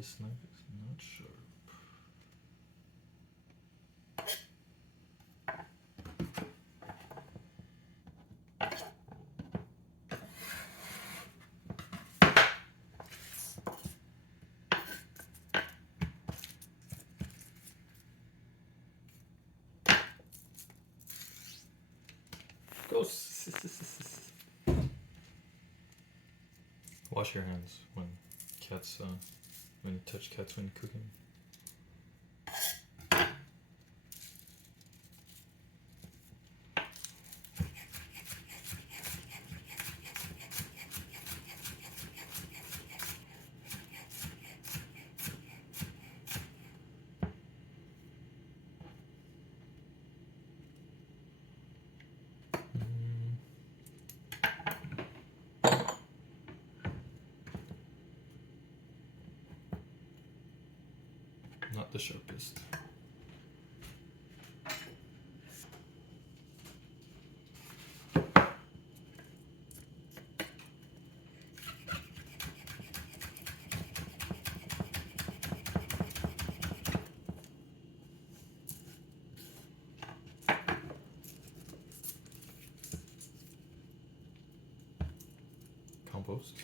this knife is not sharp. Go. Wash your hands when when you touch cats when cooking. Not the sharpest. Compost.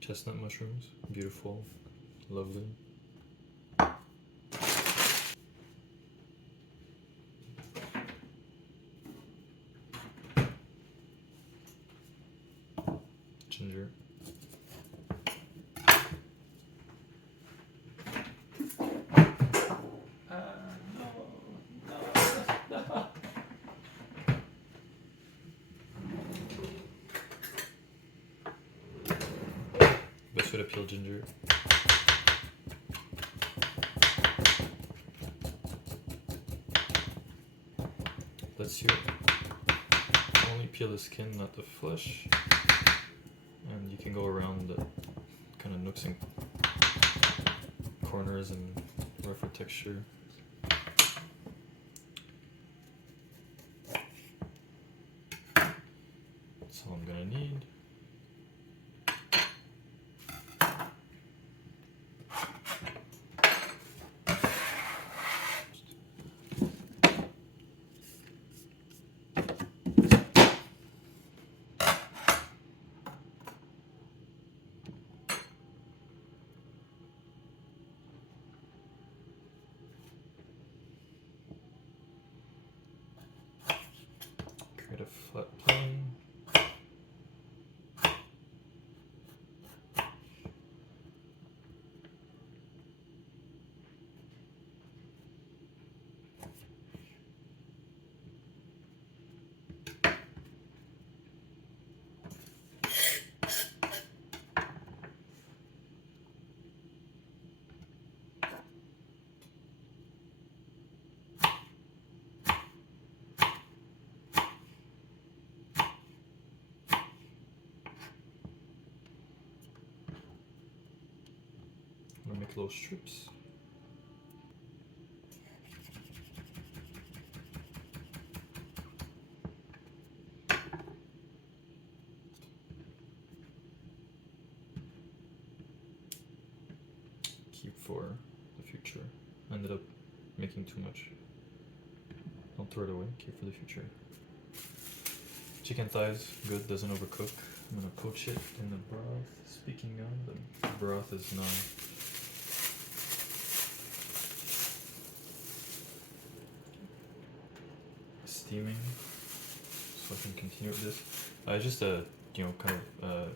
Chestnut mushrooms, beautiful, lovely. Ginger. No. Best way to peel ginger. Let's you only peel the skin, not the flesh. And you can go around the kind of nooks and corners and rougher texture. That's all I'm gonna need. Create a flat plane. I'm gonna make little strips. Keep for the future. Ended up making too much. Don't throw it away, keep for the future. Chicken thighs, good, doesn't overcook. I'm gonna poach it in the broth. Speaking of, the broth is now steaming, so I can continue with this. Just a you know, kind of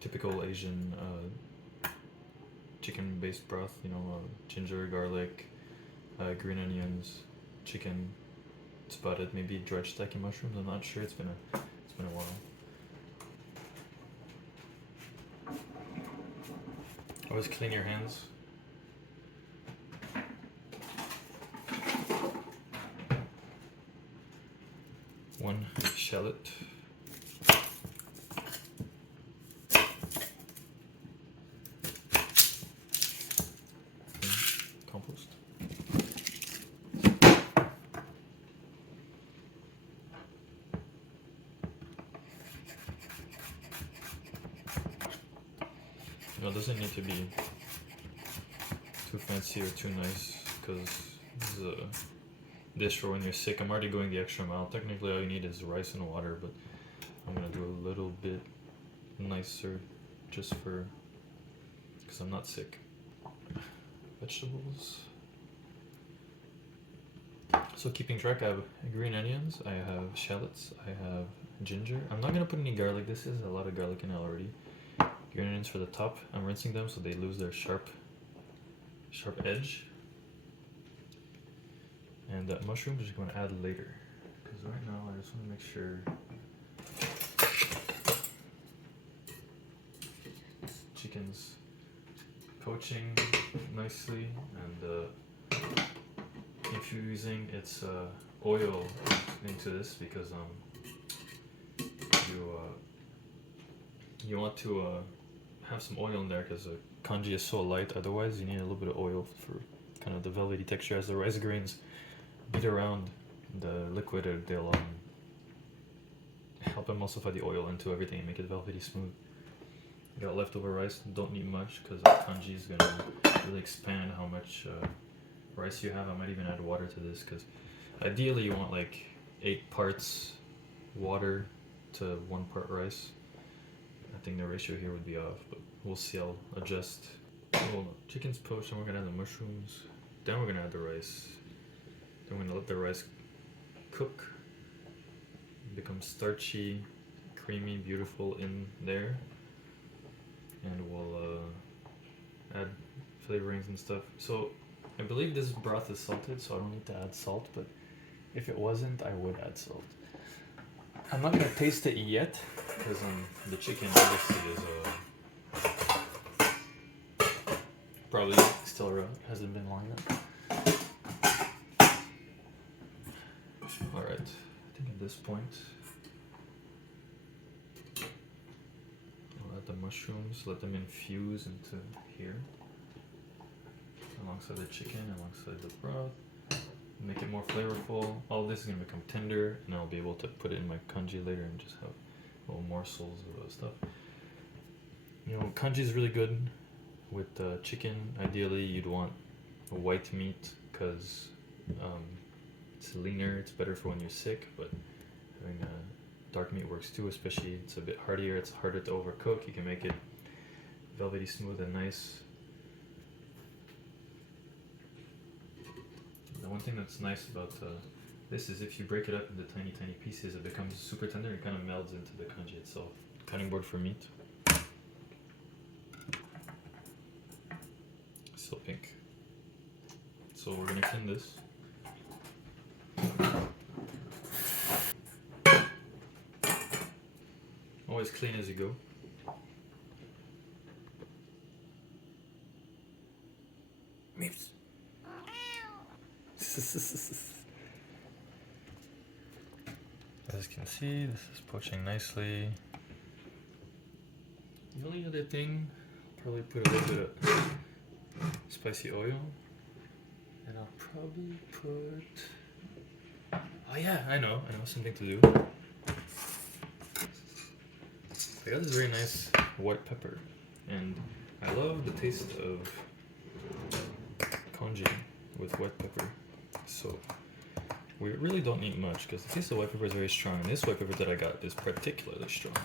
typical Asian chicken-based broth. You know, ginger, garlic, green onions, chicken. That's about it. Maybe dried shiitake mushrooms. I'm not sure. It's been a while. Always clean your hands. One shallot. Compost. You know, it doesn't need to be too fancy or too nice, because this is a dish for when you're sick. I'm already going the extra mile. Technically all you need is rice and water, but I'm gonna do a little bit nicer just for, because I'm not sick. Vegetables. So keeping track, I have green onions, I have shallots, I have ginger. I'm not gonna put any garlic. This is a lot of garlic in it already. Green onions for the top. I'm rinsing them so they lose their sharp edge. And that mushroom I'm just going to add later, because right now I just want to make sure chicken's poaching nicely, and infusing its oil into this, because you want to have some oil in there, because the congee is so light. Otherwise you need a little bit of oil for kind of the velvety texture. As the rice grains beat around the liquid, they'll help emulsify the oil into everything and make it velvety smooth. You got leftover rice, don't need much, because the congee is gonna really expand how much rice you have. I might even add water to this, because ideally you want like 8 parts water to 1 part rice. I think the ratio here would be off, but we'll see. I'll adjust. Well, chicken's poached, and we're gonna add the mushrooms. Then we're gonna add the rice. Then we're gonna let the rice cook, become starchy, creamy, beautiful in there, and we'll add flavorings and stuff. So I believe this broth is salted, so I don't need to add salt, but if it wasn't, I would add salt. I'm not gonna taste it yet, because the chicken obviously is probably still raw, hasn't been long enough. Alright, I think at this point I'll add the mushrooms, let them infuse into here, alongside the chicken, alongside the broth. Make it more flavorful. All this is going to become tender, and I'll be able to put it in my congee later and just have little morsels of stuff. You know, congee is really good with chicken. Ideally, you'd want a white meat, because it's leaner, it's better for when you're sick, but having dark meat works too, especially it's a bit heartier, it's harder to overcook. You can make it velvety smooth and nice. The one thing that's nice about this is if you break it up into tiny pieces, it becomes super tender. It kind of melds into the congee itself. Cutting board for meat. Still pink. So we're gonna clean this. Always clean as you go. Meeps. As you can see, this is poaching nicely. The only other thing, I'll probably put a little bit of spicy oil, and I'll probably put, oh yeah, I know something to do. I got this very nice white pepper, and I love the taste of congee with white pepper. So we really don't need much, because the taste of white pepper is very strong, and this white pepper that I got is particularly strong.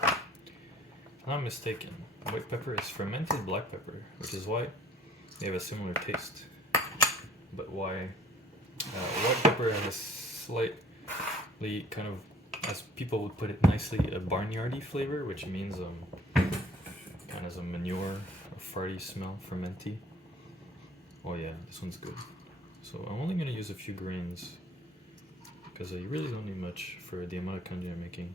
If I'm not mistaken, white pepper is fermented black pepper, which is why they have a similar taste. But why white pepper has a slightly kind of as people would put it nicely, a barnyardy flavor, which means kind of a manure, a farty smell, fermenty. Oh yeah, this one's good. So I'm only gonna use a few grains because you really don't need much for the amount of congee I'm making.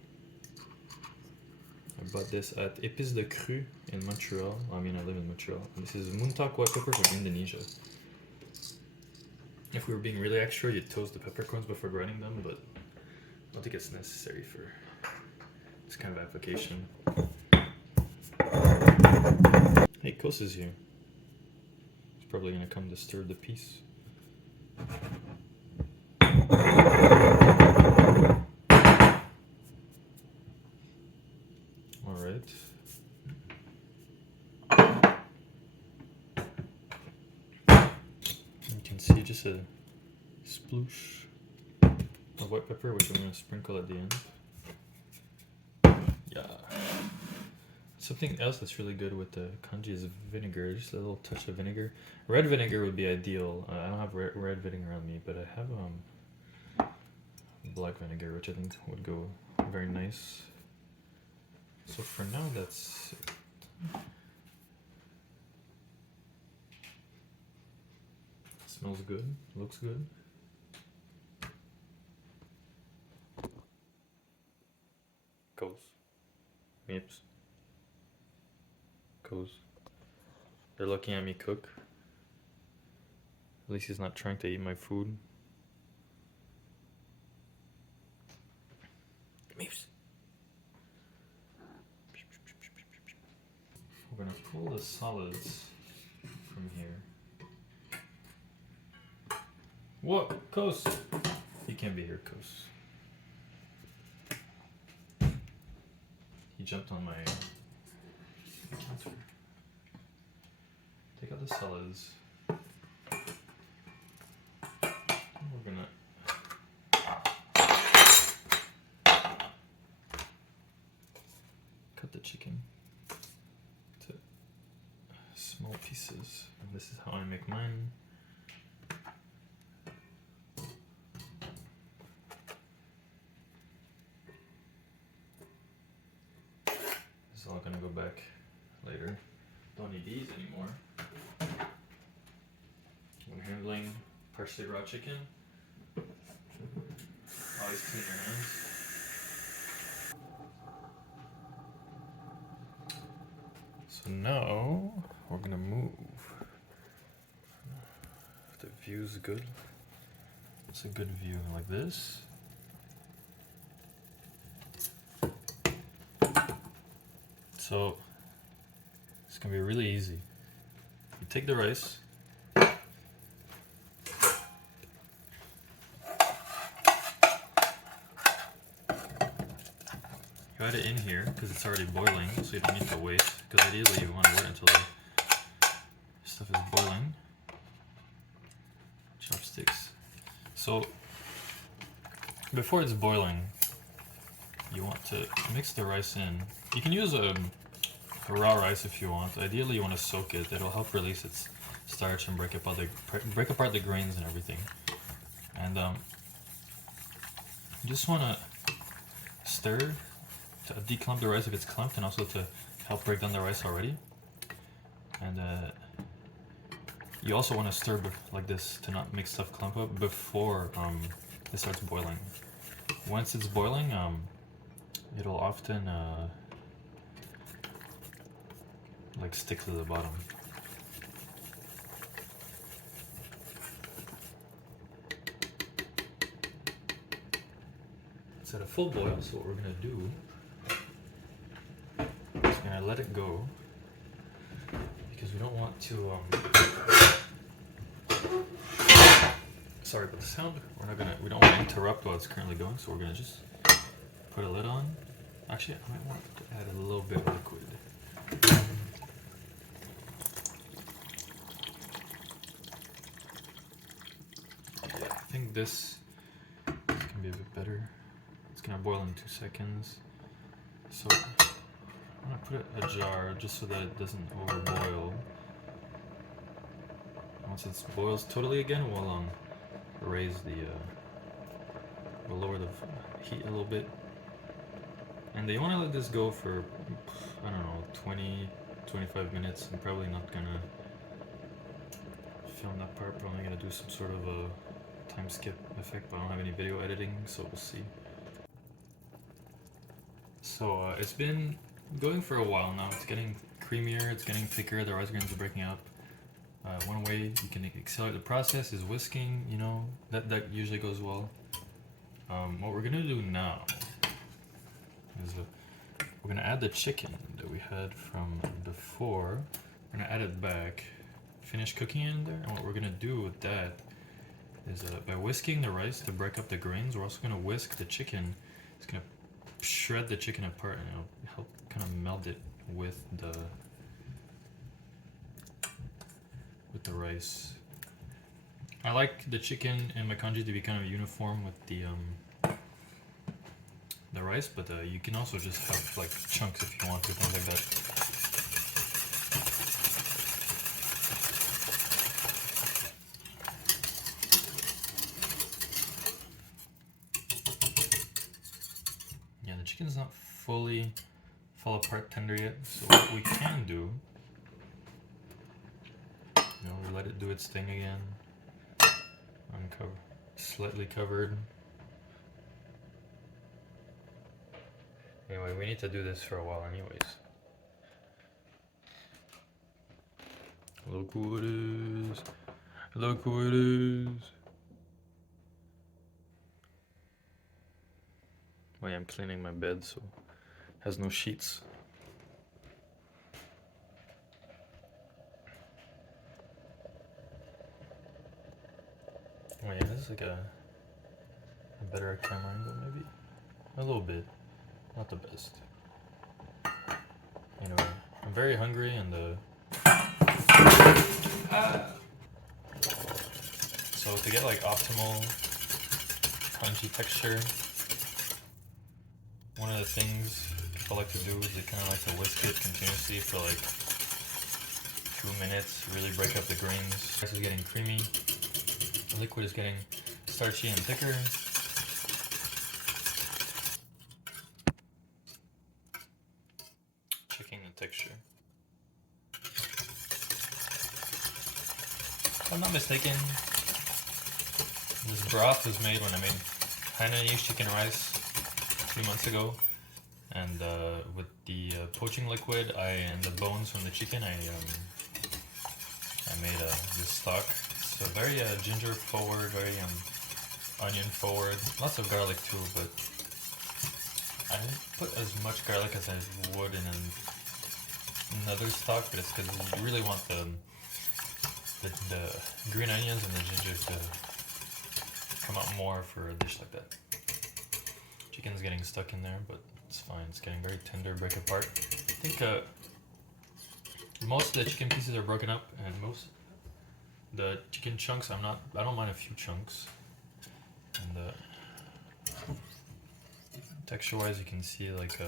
I bought this at Épices de Cru in Montreal. I mean, I live in Montreal. And this is Muntak white pepper from Indonesia. If we were being really extra, you'd toast the peppercorns before grinding them, but I don't think it's necessary for this kind of application. Hey, Kos is here. He's probably gonna come disturb the peace. Alright. You can see just a sploosh of white pepper, which I'm going to sprinkle at the end. Yeah. Something else that's really good with the congee is vinegar, just a little touch of vinegar. Red vinegar would be ideal. I don't have red vinegar on me, but I have black vinegar, which I think would go very nice. So for now, that's it. Smells good, looks good. Goes. Meeps. Goes. They're looking at me cook. At least he's not trying to eat my food. Meeps. We're gonna pull the solids from here. What? Kos? He can't be here, Kos. He jumped on my counter. Take out the solids. And we're gonna cut the chicken to small pieces. And this is how I make mine. This is all gonna go back later. Don't need these anymore. When handling partially raw chicken, always clean your hands. So now we're gonna move. If the view's good, it's a good view like this. So it's gonna be really easy. You take the rice, you add it in here because it's already boiling, so you don't need to wait. Because ideally you want to wait until the stuff is boiling. Chopsticks. So before it's boiling, you want to mix the rice in. You can use a raw rice if you want. Ideally you want to soak it. It'll help release its starch and break apart the grains and everything. And you just want to stir to declump the rice if it's clumped, and also to help break down the rice already. And you also want to stir like this to not make stuff clump up before it starts boiling. Once it's boiling, it'll often like stick to the bottom. It's at a full boil, so what we're gonna do is we're gonna let it go because we don't want to sorry about the sound. We don't want to interrupt while it's currently going, so we're gonna just put a lid on. Actually, I might want to add a little bit of liquid. Yeah, I think this can be a bit better. It's gonna boil in 2 seconds. So I'm gonna put it in a jar just so that it doesn't overboil. Once it boils totally again, we'll raise the we'll lower the heat a little bit And you want to let this go for, I don't know, 20-25 minutes. I'm probably not gonna film that part, probably gonna do some sort of a time skip effect, but I don't have any video editing, so we'll see. So it's been going for a while now. It's getting creamier, it's getting thicker, the rice grains are breaking up. One way you can accelerate the process is whisking, you know, that usually goes well. What we're gonna do now is we're gonna add the chicken that we had from before. We're gonna add it back, finish cooking it in there, and what we're gonna do with that is by whisking the rice to break up the grains, we're also gonna whisk the chicken. It's gonna shred the chicken apart and it'll help kind of meld it with the rice. I like the chicken in my congee to be kind of uniform with the rice, but you can also just have like chunks if you want to, things like that. Yeah, the chicken's not fully fall apart tender yet, so what we can do, you know, we let it do its thing again. Uncover, slightly covered. Anyway, we need to do this for a while anyways. Look who it is. Look who it is. Oh yeah, I'm cleaning my bed, so it has no sheets. Oh yeah, this is like a better camera angle maybe. A little bit. Not the best. Anyway, I'm very hungry and so to get like optimal congee texture, one of the things people like to do is they kind of like to whisk it continuously for like 2 minutes, really break up the grains. Rice is getting creamy, the liquid is getting starchy and thicker. Checking the texture. If I'm not mistaken, this broth was made when I made Hainanese chicken rice 2 months ago, and with the poaching liquid and the bones from the chicken, I made this stock. So very ginger forward, very onion forward, lots of garlic too, but I didn't put as much garlic as I would in another stock, but it's because you really want the green onions and the ginger to come out more for a dish like that. Chicken's getting stuck in there, but it's fine. It's getting very tender, break apart. I think most of the chicken pieces are broken up, and most the chicken chunks, I don't mind a few chunks. And texture-wise, you can see like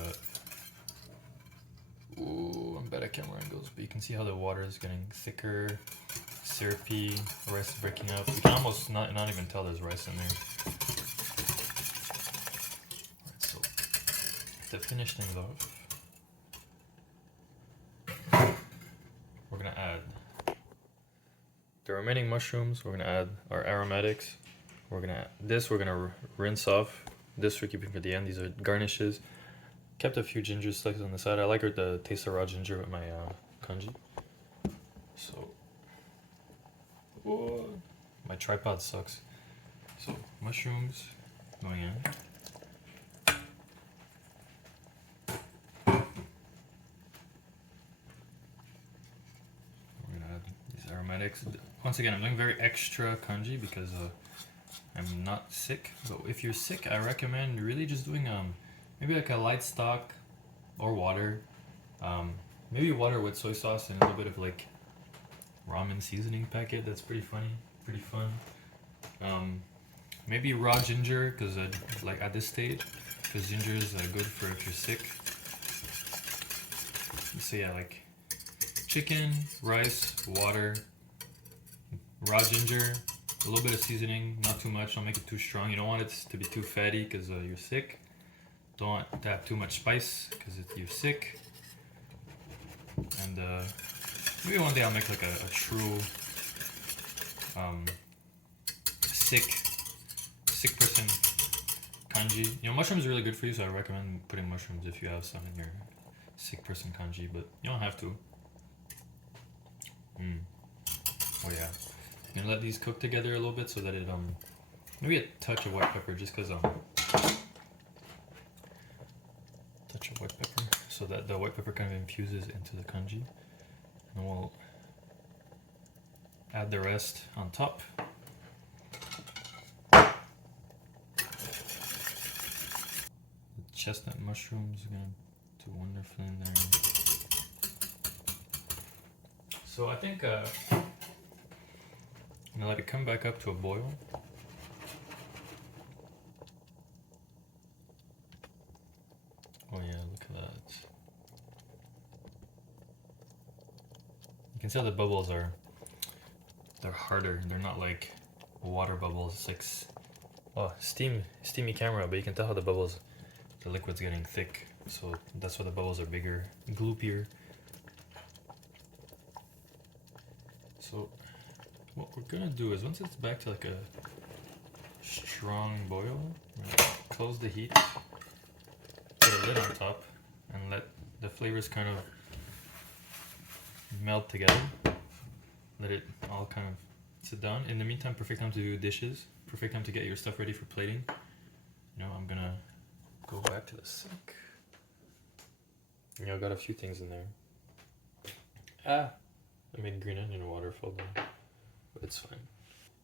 ooh, I'm bad at camera angles, but you can see how the water is getting thicker, syrupy, the rice is breaking up. You can almost not even tell there's rice in there. Alright, so to finish things off, we're gonna add the remaining mushrooms. We're gonna add our aromatics. We're gonna rinse off. This we're keeping for the end. These are garnishes. Kept a few ginger slicks on the side. I like the taste of raw ginger with my congee. So, whoa, my tripod sucks. So mushrooms going in. We're gonna add these aromatics. Once again, I'm doing very extra congee because I'm not sick. But if you're sick, I recommend really just doing maybe like a light stock or water. Maybe water with soy sauce and a little bit of like ramen seasoning packet. That's pretty funny, pretty fun. Maybe raw ginger, because like at this stage, because ginger is good for if you're sick. So yeah, like chicken, rice, water, raw ginger, a little bit of seasoning, not too much. Don't make it too strong. You don't want it to be too fatty because you're sick. Don't want to have too much spice because you're sick. And maybe one day I'll make like a true sick person congee. You know, mushrooms are really good for you, so I recommend putting mushrooms if you have some in your sick person congee, but you don't have to. Oh yeah. I'm gonna let these cook together a little bit so that it maybe a touch of white pepper, just cause touch of white pepper, so that the white pepper kind of infuses into the congee, and we'll add the rest on top. The chestnut mushrooms are gonna do wonderful in there. So I think I'm gonna let it come back up to a boil. Oh yeah, look at that. You can see how the bubbles they're harder. They're not like water bubbles. It's like, oh, steamy camera, but you can tell how the liquid's getting thick. So that's why the bubbles are bigger, gloopier. So what we're gonna do is once it's back to like a strong boil, we're gonna close the heat, put a lid on top, and let the flavors kind of melt together. Let it all kind of sit down. In the meantime, perfect time to do dishes. Perfect time to get your stuff ready for plating. You know, I'm gonna go back to the sink. You know, I got a few things in there. I made green onion water fall down, but it's fine.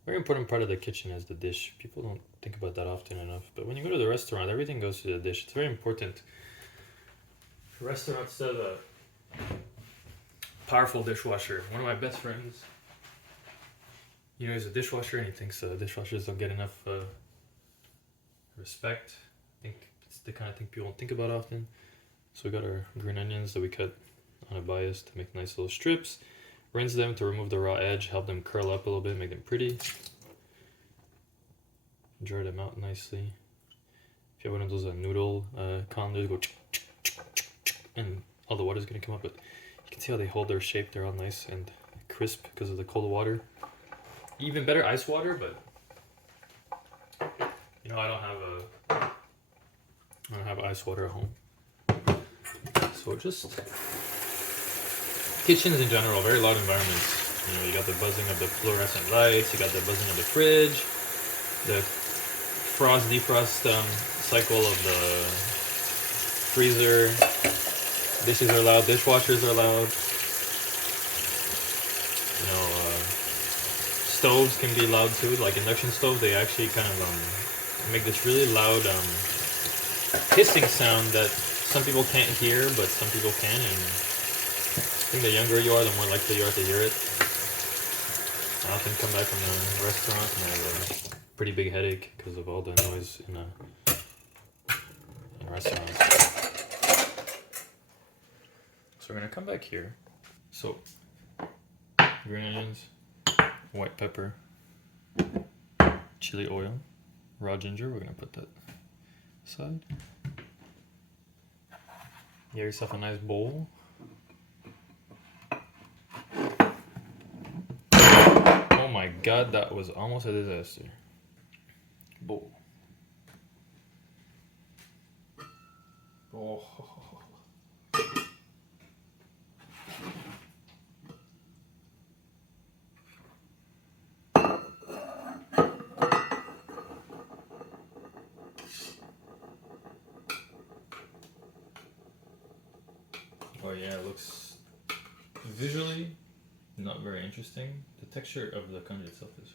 Very important part of the kitchen is the dish. People don't think about that often enough, but when you go to the restaurant, everything goes to the dish. It's very important. Restaurants have a powerful dishwasher. One of my best friends, you know, he's a dishwasher, and he thinks dishwashers don't get enough respect. I think it's the kind of thing people don't think about often. So we got our green onions that we cut on a bias to make nice little strips. Rinse them to remove the raw edge, help them curl up a little bit, make them pretty. Dry them out nicely. If you have one of those noodle colanders, go and all the water's gonna come up, but you can see how they hold their shape. They're all nice and crisp because of the cold water. Even better ice water, but you know, I don't have ice water at home. So just kitchens in general, very loud environments. You know, you got the buzzing of the fluorescent lights, you got the buzzing of the fridge, the frost defrost cycle of the freezer. Dishes are loud, dishwashers are loud. You know, stoves can be loud too, like induction stoves. They actually kind of make this really loud hissing sound that some people can't hear, but some people can. And I think the younger you are, the more likely you are to hear it. I often come back from the restaurant and I have a pretty big headache because of all the noise in restaurants. So we're gonna come back here. So green onions, white pepper, chili oil, raw ginger. We're gonna put that aside. Get yourself a nice bowl. Oh my god, that was almost a disaster. Bowl. Oh. Oh yeah, it looks visually not very interesting. The texture of the congee itself is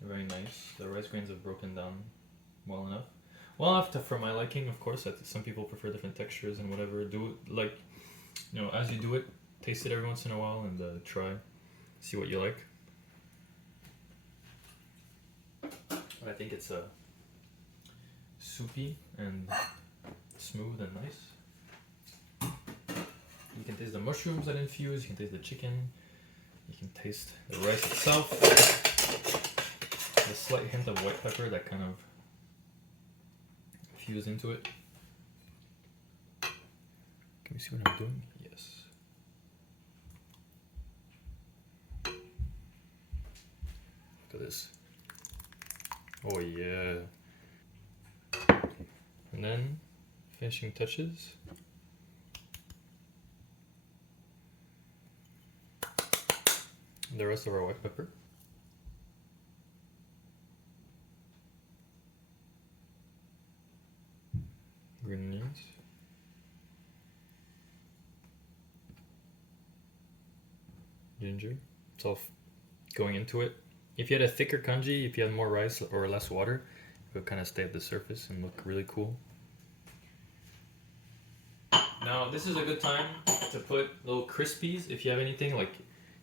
very nice. The rice grains have broken down well enough. Well enough for my liking, of course. Some people prefer different textures and whatever. Do it like, you know, as you do it, taste it every once in a while and try, see what you like. I think it's soupy and smooth and nice. You can taste the mushrooms that infuse, you can taste the chicken, you can taste the rice itself, the slight hint of white pepper that kind of infuse into it. Can you see what I'm doing? Yes. Look at this. Oh yeah. And then finishing touches. The rest of our white pepper. Green onions. Ginger. It's all going into it. If you had a thicker congee, if you had more rice or less water, it would kind of stay at the surface and look really cool. Now this is a good time to put little crispies. If you have anything like,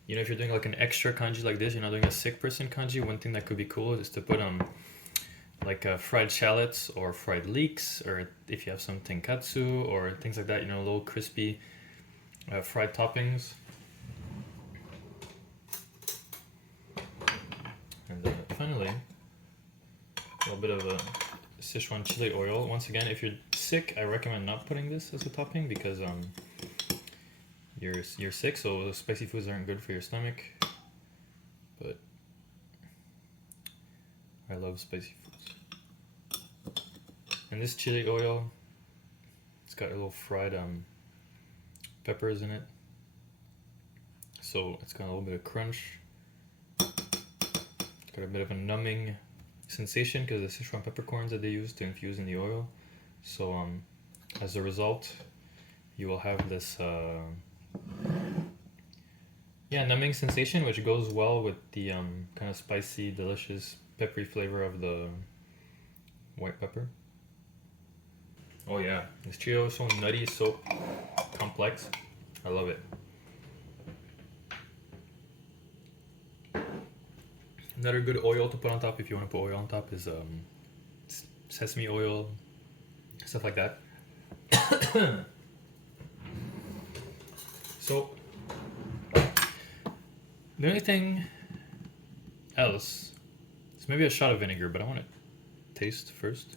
you know, if you're doing like an extra congee like this, you're not doing a sick person congee, one thing that could be cool is to put like fried shallots or fried leeks, or if you have some tenkatsu or things like that, you know, little crispy fried toppings. And finally, a little bit of a Sichuan chili oil. Once again, if you're sick, I recommend not putting this as a topping because you're sick, so spicy foods aren't good for your stomach. But I love spicy foods. And this chili oil, it's got a little fried peppers in it, so it's got a little bit of crunch. It's got a bit of a numbing sensation because the Sichuan peppercorns that they use to infuse in the oil. So as a result, you will have this numbing sensation, which goes well with the kind of spicy, delicious, peppery flavor of the white pepper. Oh yeah, this chili is so nutty, so complex. I love it. Another good oil to put on top if you want to put oil on top is sesame oil, stuff like that. So the only thing else is maybe a shot of vinegar, but I want to taste first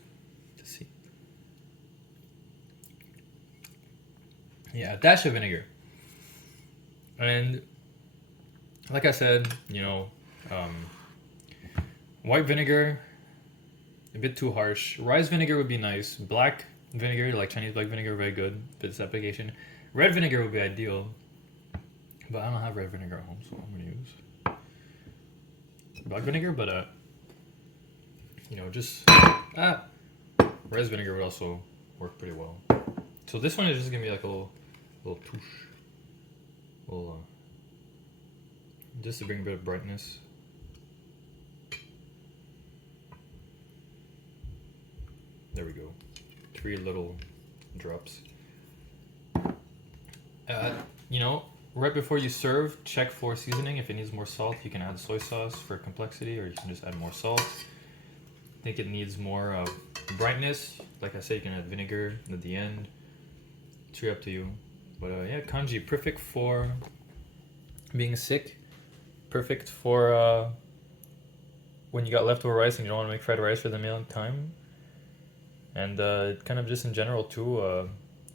to see. Yeah, a dash of vinegar. And like I said, you know, white vinegar, a bit too harsh. Rice vinegar would be nice. Black vinegar, like Chinese black vinegar, very good for this application. Red vinegar would be ideal, but I don't have red vinegar at home, so I'm gonna use black vinegar. But you know, just rice vinegar would also work pretty well. So this one is just gonna be like a little touche, just to bring a bit of brightness. There we go. 3 little drops. You know, right before you serve, check for seasoning. If it needs more salt, you can add soy sauce for complexity, or you can just add more salt. I think it needs more brightness. Like I said, you can add vinegar at the end. It's really up to you. But yeah, congee, perfect for being sick. Perfect for when you got leftover rice and you don't want to make fried rice for the meal time. And kind of just in general too,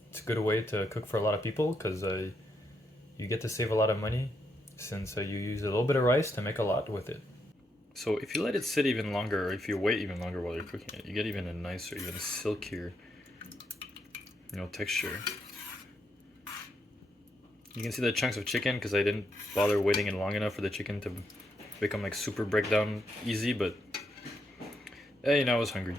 it's a good way to cook for a lot of people because you get to save a lot of money since you use a little bit of rice to make a lot with it. So if you let it sit even longer, or if you wait even longer while you're cooking it, you get even a nicer, even silkier, you know, texture. You can see the chunks of chicken because I didn't bother waiting in long enough for the chicken to become like super breakdown easy, but hey, you know, I was hungry.